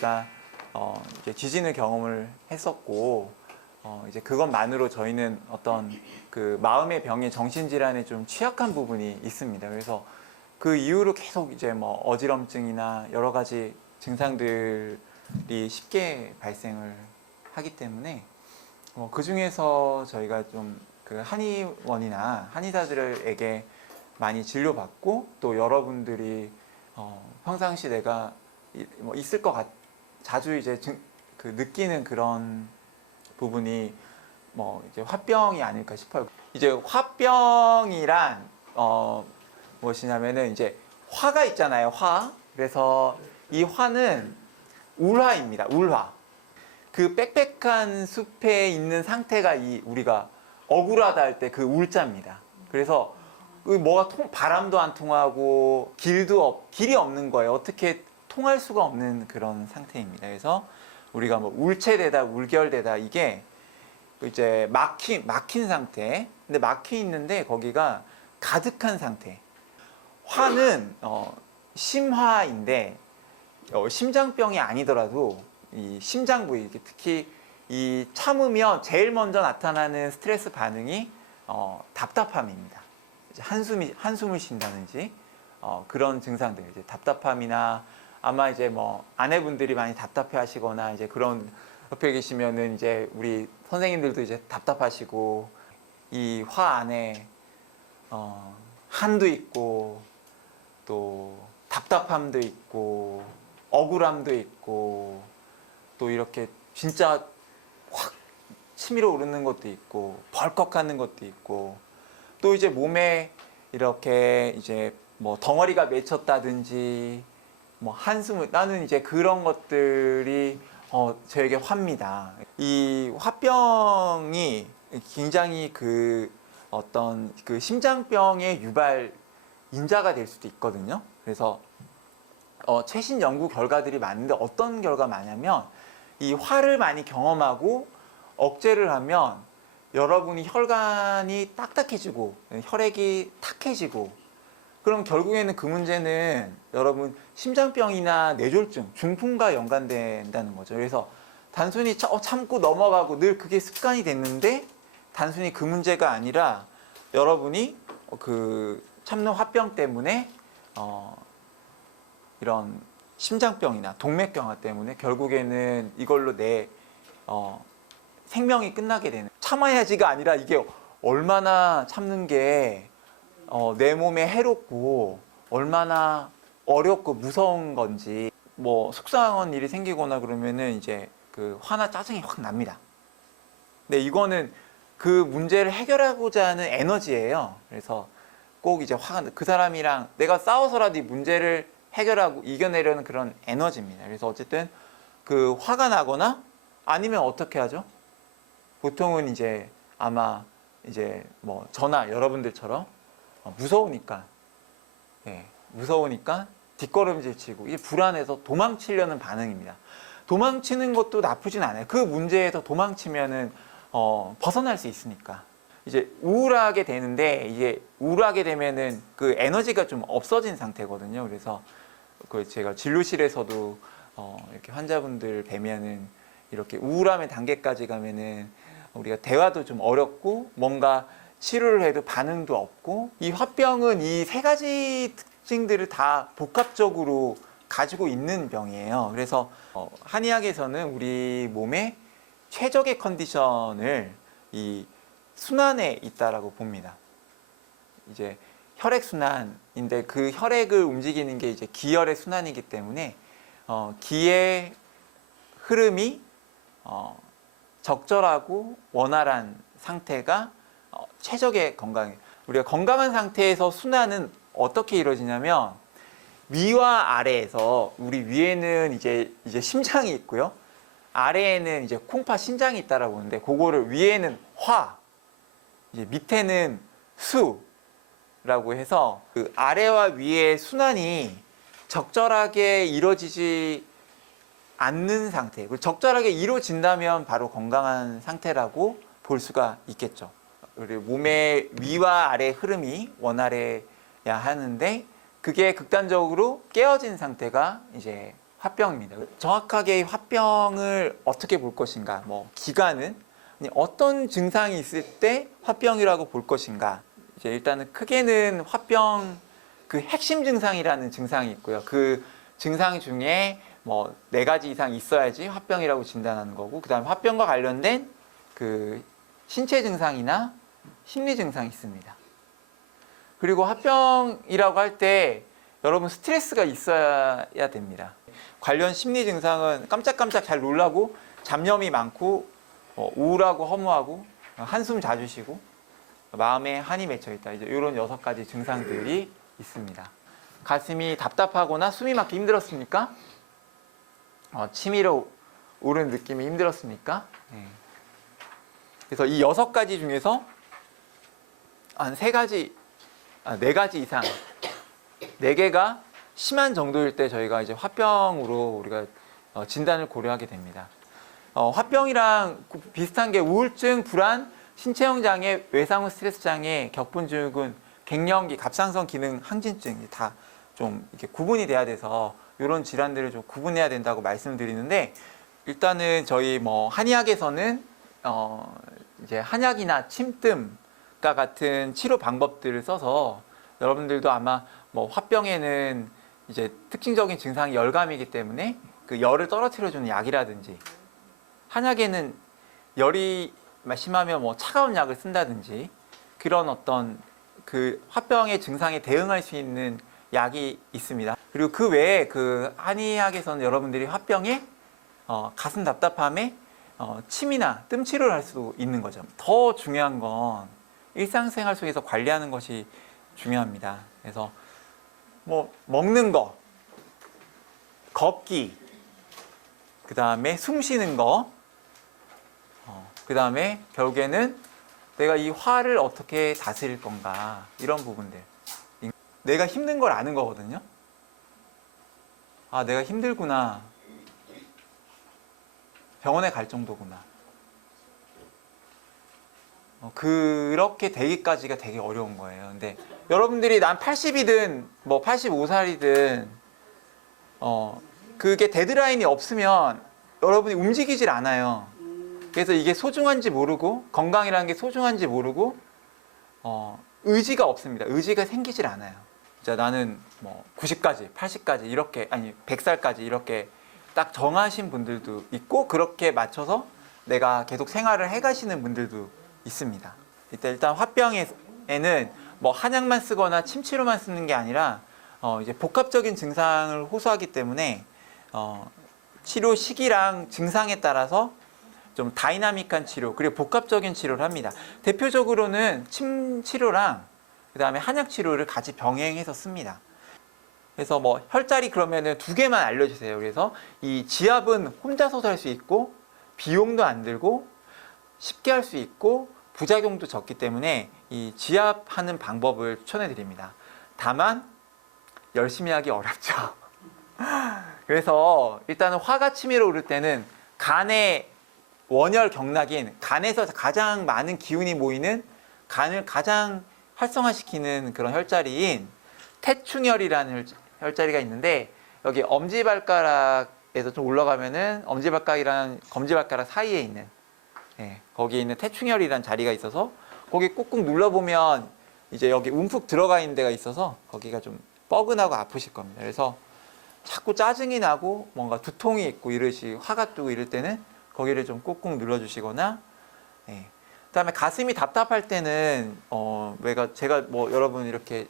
우리가 이제 지진을 경험을 했었고 이제 그것만으로 저희는 어떤 그 마음의 병에 정신질환에 좀 취약한 부분이 있습니다. 그래서 그 이후로 계속 이제 뭐 어지럼증이나 여러 가지 증상들이 쉽게 발생을 하기 때문에 그 중에서 저희가 좀 그 한의원이나 한의사들에게 많이 진료받고 또 여러분들이 평상시 내가 뭐 있을 것 자주 이제 그 느끼는 그런 부분이 뭐 이제 화병이 아닐까 싶어요. 이제 화병이란 무엇이냐면은 이제 화가 있잖아요. 화. 그래서 이 화는 울화입니다. 울화. 그 빽빽한 숲에 있는 상태가 우리가 억울하다 할 때 그 울자입니다. 그래서 뭐가 바람도 안 통하고 길이 없는 거예요. 어떻게 통할 수가 없는 그런 상태입니다. 그래서 우리가 뭐 울체되다, 울결되다 이게 이제 막힌 상태. 근데 막혀 있는데 거기가 가득한 상태. 화는 심화인데 심장병이 아니더라도 이 심장 부위, 특히 이 참으면 제일 먼저 나타나는 스트레스 반응이 답답함입니다. 이제 한숨을 쉰다든지 그런 증상들, 이제 답답함이나 아마 이제 뭐 아내분들이 많이 답답해 하시거나 이제 그런 옆에 계시면은 이제 우리 선생님들도 이제 답답하시고 이 화 안에 한도 있고 또 답답함도 있고 억울함도 있고 또 이렇게 진짜 확 치밀어 오르는 것도 있고 벌컥하는 것도 있고 또 이제 몸에 이렇게 이제 뭐 덩어리가 맺혔다든지 뭐 나는 이제 그런 것들이 저에게 화입니다. 이 화병이 굉장히 그 어떤 그 심장병의 유발 인자가 될 수도 있거든요. 그래서 최신 연구 결과들이 많은데 어떤 결과가 많냐면 이 화를 많이 경험하고 억제를 하면 여러분이 혈관이 딱딱해지고 혈액이 탁해지고 그럼 결국에는 그 문제는 여러분 심장병이나 뇌졸중, 중풍과 연관된다는 거죠. 그래서 단순히 참고 넘어가고 늘 그게 습관이 됐는데 단순히 그 문제가 아니라 여러분이 그 참는 화병 때문에 이런 심장병이나 동맥경화 때문에 결국에는 이걸로 내 생명이 끝나게 되는, 참아야지가 아니라 이게 얼마나 참는 게 내 몸에 해롭고 얼마나 어렵고 무서운 건지, 뭐 속상한 일이 생기거나 그러면은 이제 그 화나 짜증이 확 납니다. 근데 이거는 그 문제를 해결하고자 하는 에너지예요. 그래서 꼭 이제 그 사람이랑 내가 싸워서라도 이 문제를 해결하고 이겨내려는 그런 에너지입니다. 그래서 어쨌든 그 화가 나거나 아니면 어떻게 하죠? 보통은 이제 아마 이제 뭐 저나 여러분들처럼 무서우니까 뒷걸음질 치고 이게 불안해서 도망치려는 반응입니다. 도망치는 것도 나쁘진 않아요. 그 문제에서 도망치면은 벗어날 수 있으니까. 이제 우울하게 되는데 이게 우울하게 되면은 그 에너지가 좀 없어진 상태거든요. 그래서 그 제가 진료실에서도 이렇게 환자분들 뵈면은 이렇게 우울함의 단계까지 가면은 우리가 대화도 좀 어렵고 뭔가 치료를 해도 반응도 없고, 이 화병은 이 세 가지 특징들을 다 복합적으로 가지고 있는 병이에요. 그래서 한의학에서는 우리 몸의 최적의 컨디션을 이 순환에 있다라고 봅니다. 이제 혈액 순환인데 그 혈액을 움직이는 게 이제 기혈의 순환이기 때문에 기의 흐름이 적절하고 원활한 상태가 최적의 건강이에요. 우리가 건강한 상태에서 순환은 어떻게 이루어지냐면 위와 아래에서, 우리 위에는 이제 심장이 있고요. 아래에는 이제 콩팥 신장이 있다라고 보는데, 그거를 위에는 화, 이제 밑에는 수라고 해서 그 아래와 위의 순환이 적절하게 이루어지지 않는 상태, 그리고 적절하게 이루어진다면 바로 건강한 상태라고 볼 수가 있겠죠. 우리 몸의 위와 아래 흐름이 원활해야 하는데 그게 극단적으로 깨어진 상태가 이제 화병입니다. 정확하게 화병을 어떻게 볼 것인가, 뭐 기간은 어떤 증상이 있을 때 화병이라고 볼 것인가. 이제 일단은 크게는 화병 그 핵심 증상이라는 증상이 있고요. 그 증상 중에 뭐 4가지 이상 있어야지 화병이라고 진단하는 거고, 그다음에 화병과 관련된 그 신체 증상이나 심리 증상이 있습니다. 그리고 화병이라고 할 때 여러분 스트레스가 있어야 됩니다. 관련 심리 증상은 깜짝깜짝 잘 놀라고, 잡념이 많고, 우울하고 허무하고, 한숨 자주 쉬고, 마음에 한이 맺혀 있다. 이제 이런 6가지 증상들이 있습니다. 가슴이 답답하거나 숨이 막히 힘들었습니까? 치밀어 오른 느낌이 힘들었습니까? 네. 그래서 이 6가지 중에서 한 4가지 이상, 4개가 심한 정도일 때 저희가 이제 화병으로 우리가 진단을 고려하게 됩니다. 화병이랑 비슷한 게 우울증, 불안, 신체형 장애, 외상후 스트레스 장애, 격분증후군, 갱년기, 갑상선 기능 항진증 다 좀 이렇게 구분이 돼야 돼서 이런 질환들을 좀 구분해야 된다고 말씀드리는데, 일단은 저희 뭐 한의학에서는 이제 한약이나 침뜸과 같은 치료 방법들을 써서, 여러분들도 아마 뭐 화병에는 이제 특징적인 증상이 열감이기 때문에 그 열을 떨어뜨려주는 약이라든지, 한약에는 열이 심하면 뭐 차가운 약을 쓴다든지, 그런 어떤 그 화병의 증상에 대응할 수 있는 약이 있습니다. 그리고 그 외에 그 한의학에서는 여러분들이 화병에 가슴 답답함에 침이나 뜸 치료를 할 수도 있는 거죠. 더 중요한 건 일상생활 속에서 관리하는 것이 중요합니다. 그래서 뭐 먹는 거, 걷기, 그 다음에 숨 쉬는 거, 그 다음에 결국에는 내가 이 화를 어떻게 다스릴 건가, 이런 부분들. 내가 힘든 걸 아는 거거든요. 아, 내가 힘들구나. 병원에 갈 정도구나. 그렇게 되기까지가 되게 어려운 거예요. 근데 여러분들이 난 80이든 뭐 85살이든 그게 데드라인이 없으면 여러분이 움직이질 않아요. 그래서 이게 소중한지 모르고, 건강이라는 게 소중한지 모르고, 의지가 없습니다. 의지가 생기질 않아요. 자, 나는 뭐 90까지, 80까지 이렇게, 아니 100살까지 이렇게 딱 정하신 분들도 있고, 그렇게 맞춰서 내가 계속 생활을 해가시는 분들도 있습니다. 일단 화병에는 뭐 한약만 쓰거나 침치료만 쓰는 게 아니라 이제 복합적인 증상을 호소하기 때문에 치료 시기랑 증상에 따라서 좀 다이나믹한 치료, 그리고 복합적인 치료를 합니다. 대표적으로는 침 치료랑 그 다음에 한약 치료를 같이 병행해서 씁니다. 그래서 뭐 혈자리 그러면은 2개만 알려주세요. 그래서 이 지압은 혼자서도 할 수 있고, 비용도 안 들고, 쉽게 할 수 있고, 부작용도 적기 때문에 이 지압하는 방법을 추천해 드립니다. 다만 열심히 하기 어렵죠. 그래서 일단은 화가 치밀어 오를 때는 간의 원혈 경락인, 간에서 가장 많은 기운이 모이는, 간을 가장 활성화시키는 그런 혈자리인 태충혈이라는 혈자리가 있는데, 여기 엄지발가락에서 좀 올라가면은 엄지발가락이랑 검지발가락 사이에 있는, 거기에 있는 태충혈이라는 자리가 있어서 거기 꾹꾹 눌러보면 이제 여기 움푹 들어가 있는 데가 있어서 거기가 좀 뻐근하고 아프실 겁니다. 그래서 자꾸 짜증이 나고 뭔가 두통이 있고 화가 뜨고 이럴 때는 거기를 좀 꾹꾹 눌러주시거나, 그다음에 가슴이 답답할 때는 제가 뭐 여러분 이렇게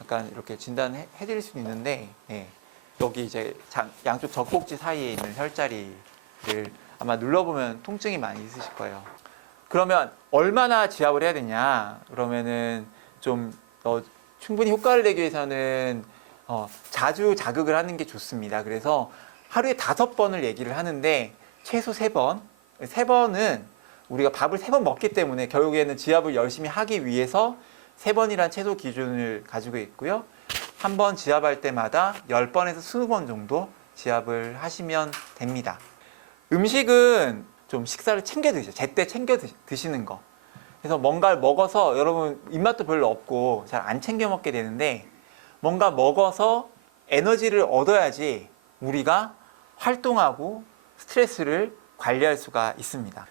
약간 이렇게 진단해 드릴 수 있는데, 여기 이제 양쪽 젖꼭지 사이에 있는 혈자리를 아마 눌러보면 통증이 많이 있으실 거예요. 그러면 얼마나 지압을 해야 되냐? 그러면은 좀 충분히 효과를 내기 위해서는 자주 자극을 하는 게 좋습니다. 그래서 하루에 5번을 얘기를 하는데 최소 3번. 3번은 우리가 밥을 3번 먹기 때문에 결국에는 지압을 열심히 하기 위해서 3번이란 최소 기준을 가지고 있고요. 한 번 지압할 때마다 10번에서 20번 정도 지압을 하시면 됩니다. 음식은 좀 식사를 챙겨 드시죠. 제때 챙겨 드시는 거. 그래서 뭔가를 먹어서 여러분 입맛도 별로 없고 잘 안 챙겨 먹게 되는데, 뭔가 먹어서 에너지를 얻어야지 우리가 활동하고 스트레스를 관리할 수가 있습니다.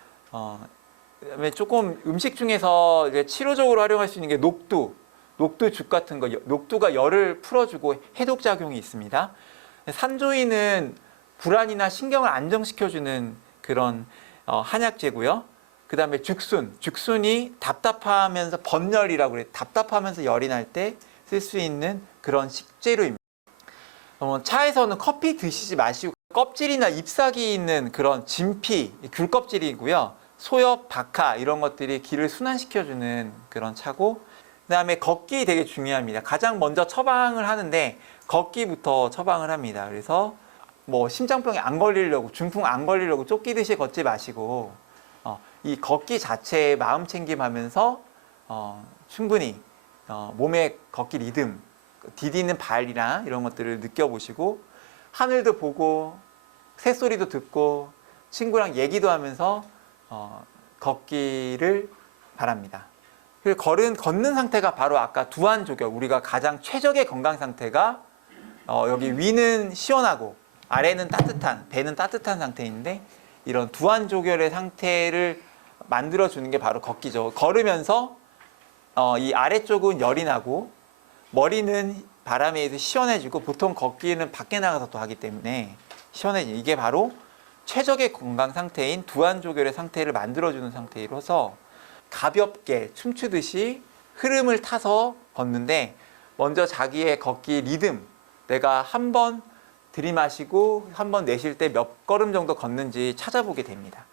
그다음에 조금 음식 중에서 이제 치료적으로 활용할 수 있는 게 녹두죽 같은 거. 녹두가 열을 풀어주고 해독 작용이 있습니다. 산조이는 불안이나 신경을 안정시켜주는 그런 한약재고요. 그 다음에 죽순이 답답하면서 번열이라고 그래요. 답답하면서 열이 날 때 쓸 수 있는 그런 식재료입니다. 차에서는 커피 드시지 마시고 껍질이나 잎사귀 있는 그런 진피, 귤껍질이고요. 소엽, 박하 이런 것들이 기를 순환시켜주는 그런 차고, 그 다음에 걷기 되게 중요합니다. 가장 먼저 처방을 하는데 걷기부터 처방을 합니다. 그래서 뭐 심장병에 안 걸리려고, 중풍 안 걸리려고 쫓기듯이 걷지 마시고 이 걷기 자체에 마음 챙김하면서 충분히 몸의 걷기 리듬, 디디는 발이나 이런 것들을 느껴보시고 하늘도 보고 새소리도 듣고 친구랑 얘기도 하면서 걷기를 바랍니다. 걷는 상태가 바로 아까 두안조결, 우리가 가장 최적의 건강 상태가 여기 위는 시원하고 아래는 따뜻한, 배는 따뜻한 상태인데 이런 두안조결의 상태를 만들어주는 게 바로 걷기죠. 걸으면서 이 아래쪽은 열이 나고 머리는 바람에 의해서 시원해지고, 보통 걷기는 밖에 나가서 또 하기 때문에 시원해지는, 이게 바로 최적의 건강 상태인 두안조결의 상태를 만들어주는 상태로서 가볍게 춤추듯이 흐름을 타서 걷는데, 먼저 자기의 걷기 리듬, 내가 한 번 들이마시고 한 번 내쉴 때 몇 걸음 정도 걷는지 찾아보게 됩니다.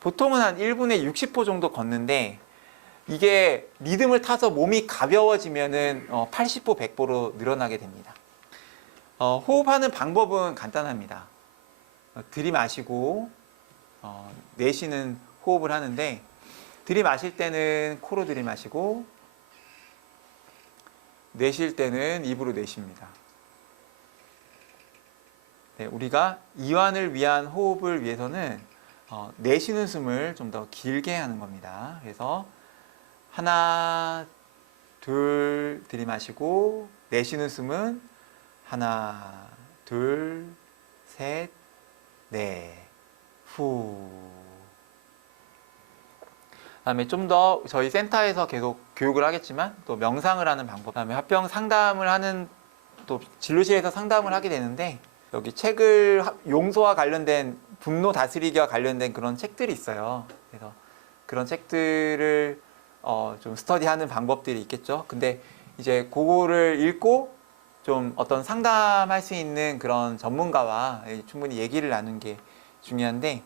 보통은 한 1분에 60호 정도 걷는데 이게 리듬을 타서 몸이 가벼워지면은 80보, 100보로 늘어나게 됩니다. 호흡하는 방법은 간단합니다. 들이마시고 내쉬는 호흡을 하는데, 들이마실 때는 코로 들이마시고 내쉴 때는 입으로 내쉽니다. 네, 우리가 이완을 위한 호흡을 위해서는 내쉬는 숨을 좀 더 길게 하는 겁니다. 그래서 하나, 둘 들이마시고 내쉬는 숨은 하나, 둘, 셋, 넷, 후. 그다음에 좀 더 저희 센터에서 계속 교육을 하겠지만 또 명상을 하는 방법, 그다음에 화병 상담을 하는, 또 진료실에서 상담을 하게 되는데 여기 책을, 용서와 관련된, 분노 다스리기와 관련된 그런 책들이 있어요. 그래서 그런 책들을 좀 스터디하는 방법들이 있겠죠. 근데 이제 그거를 읽고 좀 어떤 상담할 수 있는 그런 전문가와 충분히 얘기를 나누는 게 중요한데,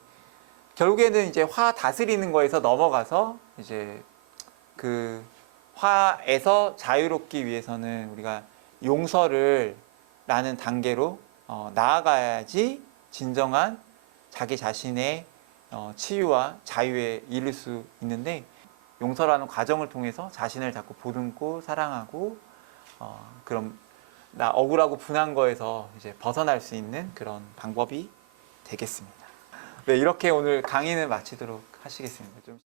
결국에는 이제 화 다스리는 거에서 넘어가서 이제 그 화에서 자유롭기 위해서는 우리가 용서를 라는 단계로 나아가야지 진정한 자기 자신의 치유와 자유에 이를 수 있는데, 용서라는 과정을 통해서 자신을 자꾸 보듬고 사랑하고 그런 억울하고 분한 거에서 이제 벗어날 수 있는 그런 방법이 되겠습니다. 네, 이렇게 오늘 강의는 마치도록 하시겠습니다. 좀